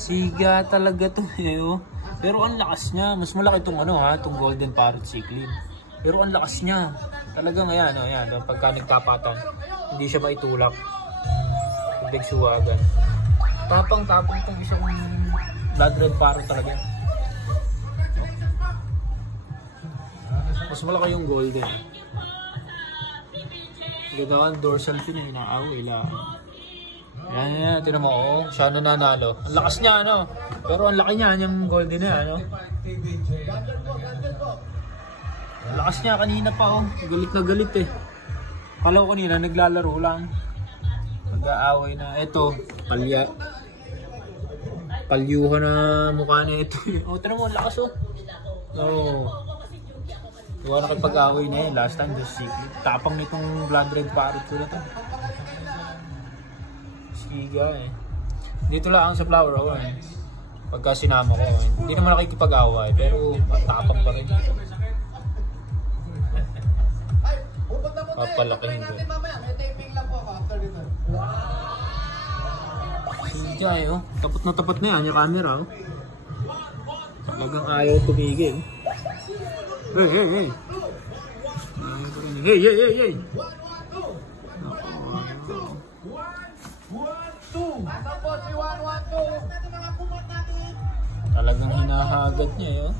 Siga talaga to eh, oh. Pero ang lakas niya. Mas malaki itong ano ha, itong golden parrot cichlid. Pero ang lakas niya. Talagang ayan, oh, ayan. Pagka nagtapatan, hindi siya maitulak. Big suwagan. Tapang-tapang itong isang blood red parrot talaga. Mas malaki yung golden. Ganda ka, dorsal fin eh, inaaway lang. Yan, tinan mo, oh, siya nananalo. Ang lakas niya, ano? Pero ang laki niya, yung golden na, ano? Ang lakas niya kanina pa, oh. Galit na galit eh. Kala ko kanina, naglalaro lang. Mag-aaway na. Ito, palya. Palyuhan na mukha na ito. Oh, tinan mo, ang lakas, oh. Oh. Huwag na kipag-away na yun. Last time, just cichlid. Tapang nitong blood red parrot ko na ito. Siga eh. Dito lang sa flower ako eh. Pagka sinama ko eh. Hindi naman nakikipag-away. Pero tapang pa rin. Papalakihin ko. Siga eh oh. Tapot na yan yung camera oh. Talagang ayaw tumigil. Hey, hey, hey. Hey, hey, hey, hey. Talagang hinahagat niya, yun.